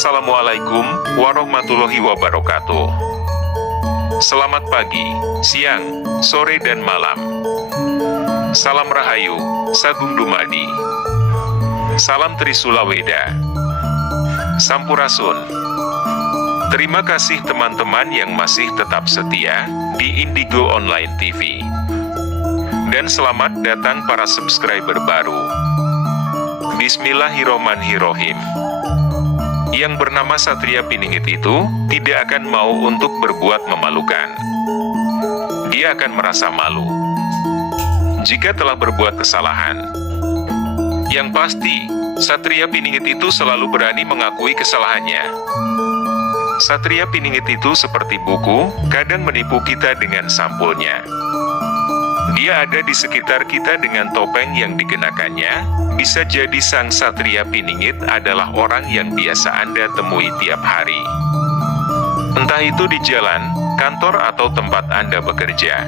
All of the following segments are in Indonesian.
Assalamualaikum warahmatullahi wabarakatuh. Selamat pagi, siang, sore dan malam. Salam Rahayu, Sagung Dumadi. Salam Trisula Weda. Sampurasun. Terima kasih teman-teman yang masih tetap setia di Indigo Online TV. Dan selamat datang para subscriber baru. Bismillahirrohmanirrohim. Yang bernama Satria Piningit itu tidak akan mau untuk berbuat memalukan. Dia akan merasa malu jika telah berbuat kesalahan. Yang pasti, Satria Piningit itu selalu berani mengakui kesalahannya. Satria Piningit itu seperti buku, kadang menipu kita dengan sampulnya. Dia ada di sekitar kita dengan topeng yang dikenakannya. Bisa jadi sang Satria Piningit adalah orang yang biasa Anda temui tiap hari. Entah itu di jalan, kantor atau tempat Anda bekerja.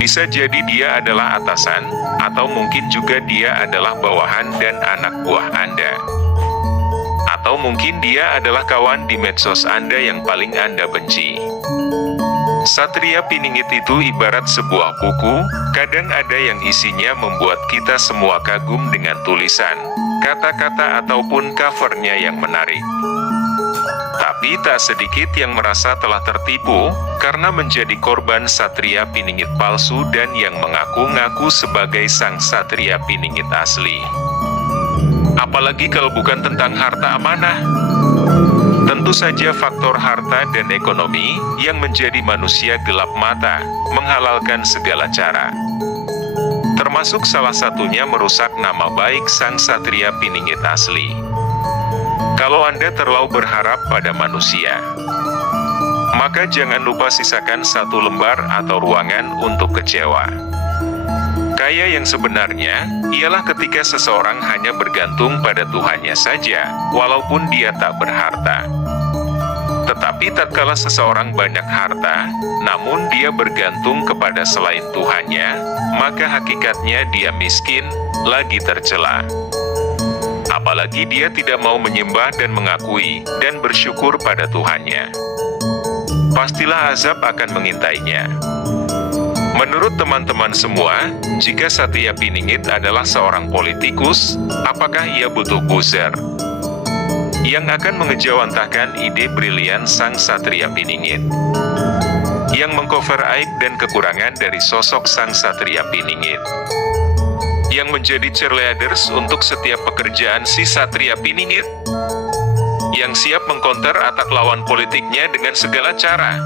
Bisa jadi dia adalah atasan, atau mungkin juga dia adalah bawahan dan anak buah Anda. Atau mungkin dia adalah kawan di medsos Anda yang paling Anda benci. Satria Piningit itu ibarat sebuah buku, kadang ada yang isinya membuat kita semua kagum dengan tulisan, kata-kata ataupun covernya yang menarik. Tapi tak sedikit yang merasa telah tertipu, karena menjadi korban Satria Piningit palsu dan yang mengaku-ngaku sebagai sang Satria Piningit asli. Apalagi kalau bukan tentang harta amanah. Tentu saja faktor harta dan ekonomi yang menjadi manusia gelap mata, menghalalkan segala cara. Termasuk salah satunya merusak nama baik sang Satria Piningit asli. Kalau Anda terlalu berharap pada manusia, maka jangan lupa sisakan satu lembar atau ruangan untuk kecewa. Kaya yang sebenarnya, ialah ketika seseorang hanya bergantung pada Tuhannya saja, walaupun dia tak berharta. Tetapi tatkala seseorang banyak harta, namun dia bergantung kepada selain Tuhannya, maka hakikatnya dia miskin, lagi tercela. Apalagi dia tidak mau menyembah dan mengakui, dan bersyukur pada Tuhannya. Pastilah azab akan mengintainya. Menurut teman-teman semua, jika Satria Piningit adalah seorang politikus, apakah ia butuh buzzer yang akan mengejawantahkan ide brilian sang Satria Piningit, yang mengcover aib dan kekurangan dari sosok sang Satria Piningit, yang menjadi cheerleaders untuk setiap pekerjaan si Satria Piningit, yang siap mengkonter atak lawan politiknya dengan segala cara?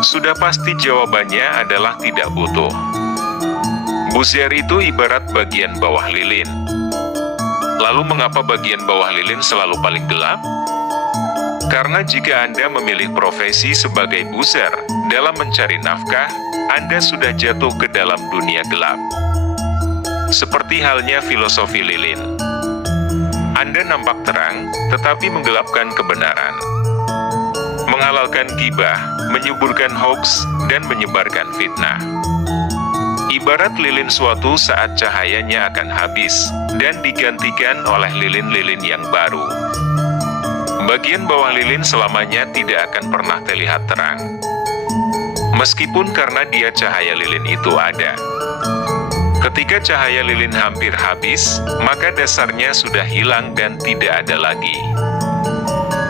Sudah pasti jawabannya adalah tidak butuh. Buzzer itu ibarat bagian bawah lilin. Lalu mengapa bagian bawah lilin selalu paling gelap? Karena jika Anda memilih profesi sebagai buzzer dalam mencari nafkah, Anda sudah jatuh ke dalam dunia gelap. Seperti halnya filosofi lilin. Anda nampak terang, tetapi menggelapkan kebenaran. Menghalalkan gibah, menyuburkan hoaks, dan menyebarkan fitnah. Ibarat lilin suatu saat cahayanya akan habis, dan digantikan oleh lilin-lilin yang baru. Bagian bawah lilin selamanya tidak akan pernah terlihat terang. Meskipun karena dia cahaya lilin itu ada. Ketika cahaya lilin hampir habis, maka dasarnya sudah hilang dan tidak ada lagi.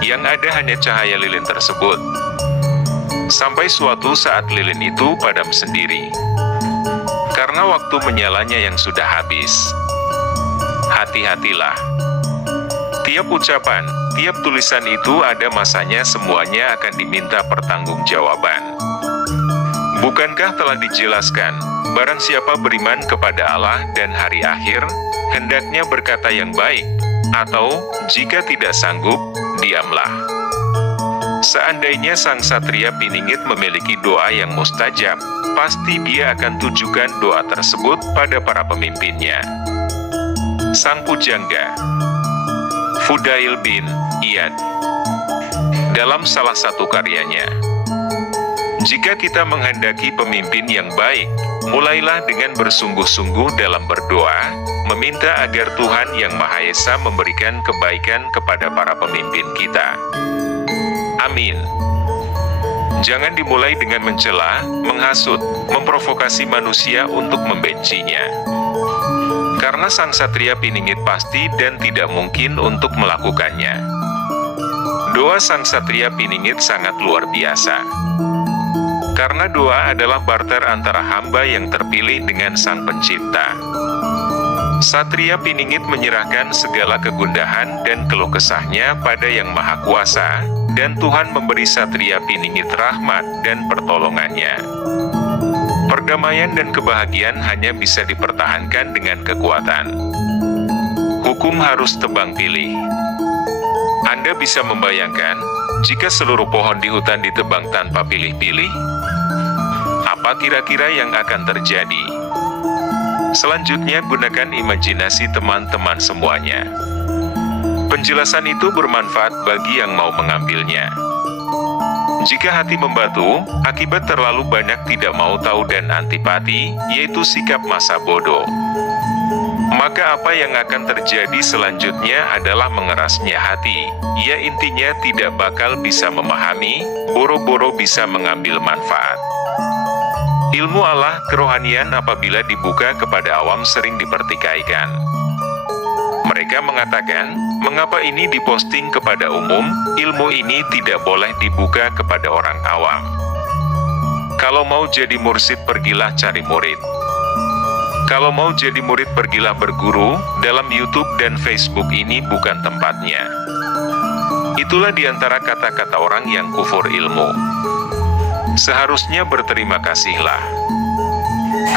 Yang ada hanya cahaya lilin tersebut. Sampai suatu saat lilin itu padam sendiri. Karena waktu menyalanya yang sudah habis. Hati-hatilah. Tiap ucapan, tiap tulisan itu ada masanya, semuanya akan diminta pertanggungjawaban. Bukankah telah dijelaskan, barang siapa beriman kepada Allah dan hari akhir, hendaknya berkata yang baik, atau, jika tidak sanggup, diamlah. Seandainya sang Satria Piningit memiliki doa yang mustajab, pasti dia akan tujukan doa tersebut pada para pemimpinnya. Sang pujangga, Fudail bin Iyad, dalam salah satu karyanya, Jika kita menghendaki pemimpin yang baik, mulailah dengan bersungguh-sungguh dalam berdoa, meminta agar Tuhan Yang Maha Esa memberikan kebaikan kepada para pemimpin kita. Amin. Jangan dimulai dengan mencela, menghasut, memprovokasi manusia untuk membencinya. Karena sang Satria Piningit pasti dan tidak mungkin untuk melakukannya. Doa sang Satria Piningit sangat luar biasa. Karena doa adalah barter antara hamba yang terpilih dengan Sang Pencipta. Satria Piningit menyerahkan segala kegundahan dan keluh kesahnya pada Yang Maha Kuasa, dan Tuhan memberi Satria Piningit rahmat dan pertolongannya. Perdamaian dan kebahagiaan hanya bisa dipertahankan dengan kekuatan. Hukum harus tebang pilih. Anda bisa membayangkan, jika seluruh pohon di hutan ditebang tanpa pilih-pilih, apa kira-kira yang akan terjadi? Selanjutnya, gunakan imajinasi teman-teman semuanya. Penjelasan itu bermanfaat bagi yang mau mengambilnya. Jika hati membatu, akibat terlalu banyak tidak mau tahu dan antipati, yaitu sikap masa bodoh. Maka apa yang akan terjadi selanjutnya adalah mengerasnya hati. Ya, intinya tidak bakal bisa memahami, boro-boro bisa mengambil manfaat. Ilmu Allah, kerohanian apabila dibuka kepada awam sering dipertikaikan. Mereka mengatakan, mengapa ini diposting kepada umum, ilmu ini tidak boleh dibuka kepada orang awam. Kalau mau jadi mursyid pergilah cari murid. Kalau mau jadi murid pergilah berguru, dalam YouTube dan Facebook ini bukan tempatnya. Itulah diantara kata-kata orang yang kufur ilmu. Seharusnya berterima kasihlah.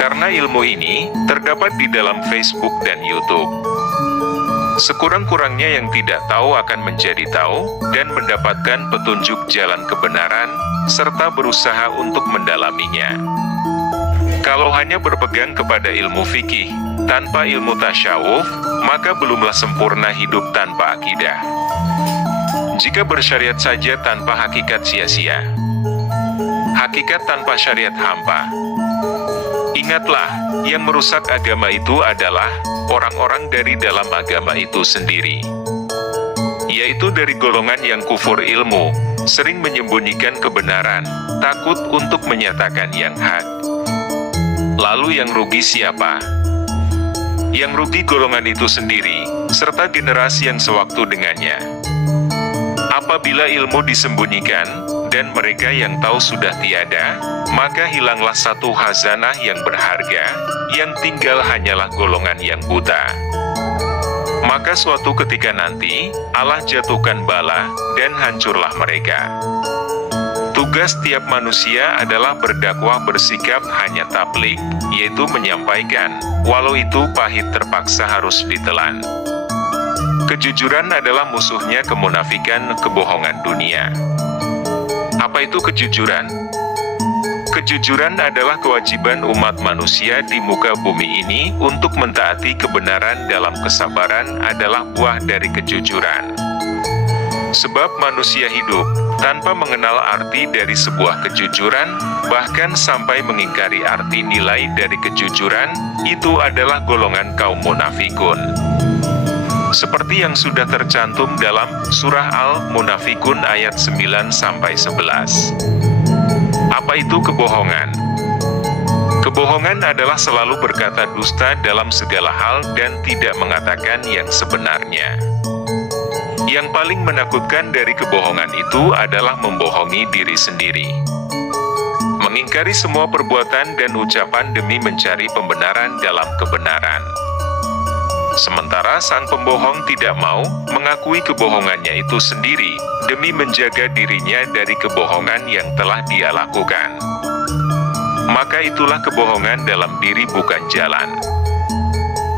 Karena ilmu ini terdapat di dalam Facebook dan YouTube. Sekurang-kurangnya yang tidak tahu akan menjadi tahu, dan mendapatkan petunjuk jalan kebenaran, serta berusaha untuk mendalaminya. Kalau hanya berpegang kepada ilmu fikih, tanpa ilmu tasyawuf, maka belumlah sempurna hidup tanpa akidah. Jika bersyariat saja tanpa hakikat sia-sia. Hakikat tanpa syariat hampa. Ingatlah, yang merusak agama itu adalah orang-orang dari dalam agama itu sendiri. Yaitu dari golongan yang kufur ilmu, sering menyembunyikan kebenaran, takut untuk menyatakan yang hak. Lalu yang rugi siapa? Yang rugi golongan itu sendiri, serta generasi yang sewaktu dengannya. Apabila ilmu disembunyikan, dan mereka yang tahu sudah tiada, maka hilanglah satu khazanah yang berharga, yang tinggal hanyalah golongan yang buta. Maka suatu ketika nanti, Allah jatuhkan bala, dan hancurlah mereka. Tugas tiap manusia adalah berdakwah bersikap hanya tablik, yaitu menyampaikan, walau itu pahit terpaksa harus ditelan. Kejujuran adalah musuhnya kemunafikan, kebohongan dunia. Apa itu kejujuran? Kejujuran adalah kewajiban umat manusia di muka bumi ini untuk mentaati kebenaran dalam kesabaran adalah buah dari kejujuran. Sebab manusia hidup tanpa mengenal arti dari sebuah kejujuran, bahkan sampai mengingkari arti nilai dari kejujuran, itu adalah golongan kaum munafikun. Seperti yang sudah tercantum dalam surah Al-Munafikun ayat 9-11. Apa itu kebohongan? Kebohongan adalah selalu berkata dusta dalam segala hal dan tidak mengatakan yang sebenarnya. Yang paling menakutkan dari kebohongan itu adalah membohongi diri sendiri. Mengingkari semua perbuatan dan ucapan demi mencari pembenaran dalam kebenaran. Sementara sang pembohong tidak mau mengakui kebohongannya itu sendiri, demi menjaga dirinya dari kebohongan yang telah dia lakukan. Maka itulah kebohongan dalam diri bukan jalan.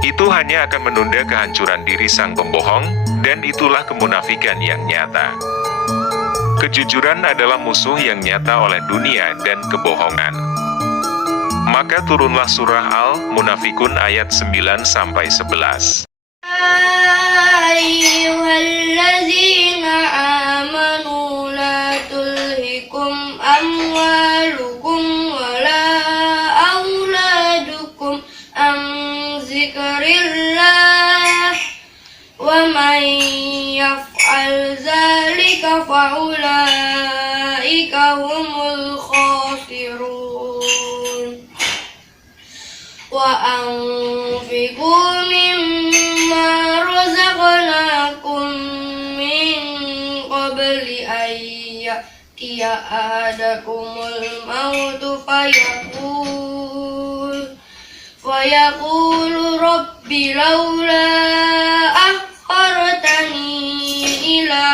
Itu hanya akan menunda kehancuran diri sang pembohong, dan itulah kemunafikan yang nyata. Kejujuran adalah musuh yang nyata oleh dunia dan kebohongan. Maka turunlah surah Al-Munafikun ayat 9-11. Ayyuhallazina amanu la tulhikum amwalukum فأولئك هم الخاسرون وأنفقوا مما رزقناكم من قبل أن يأتي أحدكم الموت فيقول رب لولا أخرتني إلى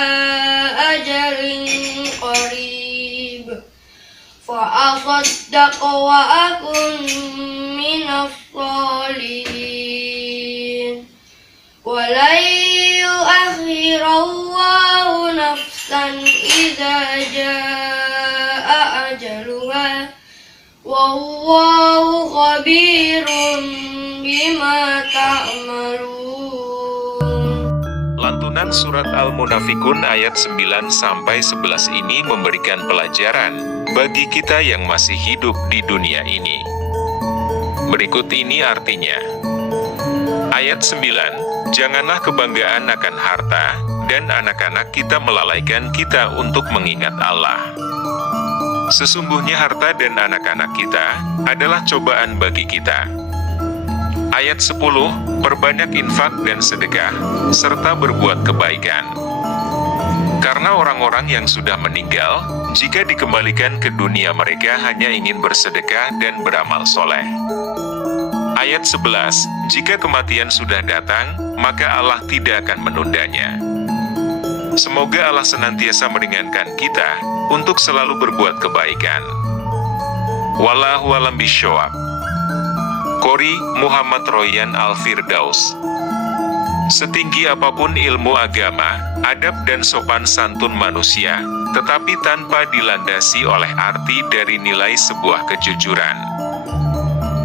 أجل قريب فأصدق وأكن من الصالحين ولن يؤخر الله نفسا إذا جاء أجلها والله خبير بما تعملون. Lantunan surat Al-Munafikun ayat 9-11 ini memberikan pelajaran bagi kita yang masih hidup di dunia ini. Berikut ini artinya. Ayat 9, janganlah kebanggaan akan harta dan anak-anak kita melalaikan kita untuk mengingat Allah. Sesungguhnya harta dan anak-anak kita adalah cobaan bagi kita. Ayat 10, perbanyak infak dan sedekah, serta berbuat kebaikan. Karena orang-orang yang sudah meninggal, jika dikembalikan ke dunia mereka hanya ingin bersedekah dan beramal soleh. Ayat 11, jika kematian sudah datang, maka Allah tidak akan menundanya. Semoga Allah senantiasa meringankan kita untuk selalu berbuat kebaikan. Wallahu a'lam bishawab. Qori Muhammad Royan Al-Firdaus. Setinggi apapun ilmu agama, adab dan sopan santun manusia, tetapi tanpa dilandasi oleh arti dari nilai sebuah kejujuran,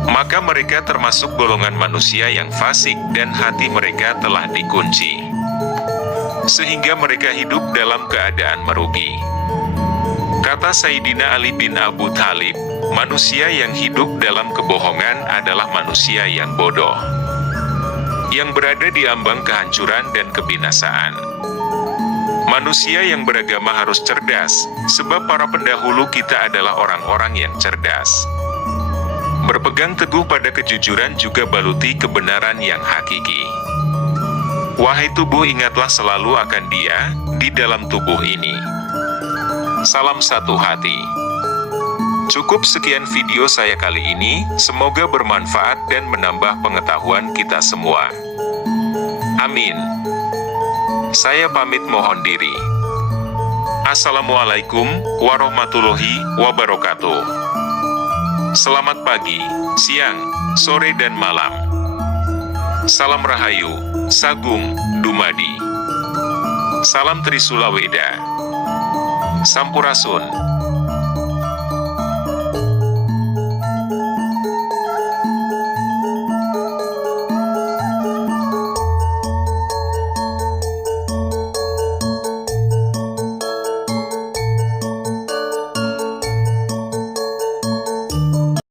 maka mereka termasuk golongan manusia yang fasik dan hati mereka telah dikunci, sehingga mereka hidup dalam keadaan merugi. Kata Sayyidina Ali bin Abu Thalib, manusia yang hidup dalam kebohongan adalah manusia yang bodoh, yang berada di ambang kehancuran dan kebinasaan. Manusia yang beragama harus cerdas, sebab para pendahulu kita adalah orang-orang yang cerdas. Berpegang teguh pada kejujuran juga baluti kebenaran yang hakiki. Wahai tubuh, ingatlah selalu akan Dia di dalam tubuh ini. Salam satu hati. Cukup sekian video saya kali ini, semoga bermanfaat dan menambah pengetahuan kita semua. Amin. Saya pamit mohon diri. Assalamualaikum warahmatullahi wabarakatuh. Selamat pagi, siang, sore dan malam. Salam Rahayu, Sagung, Dumadi. Salam Trisula Weda. Sampurasun.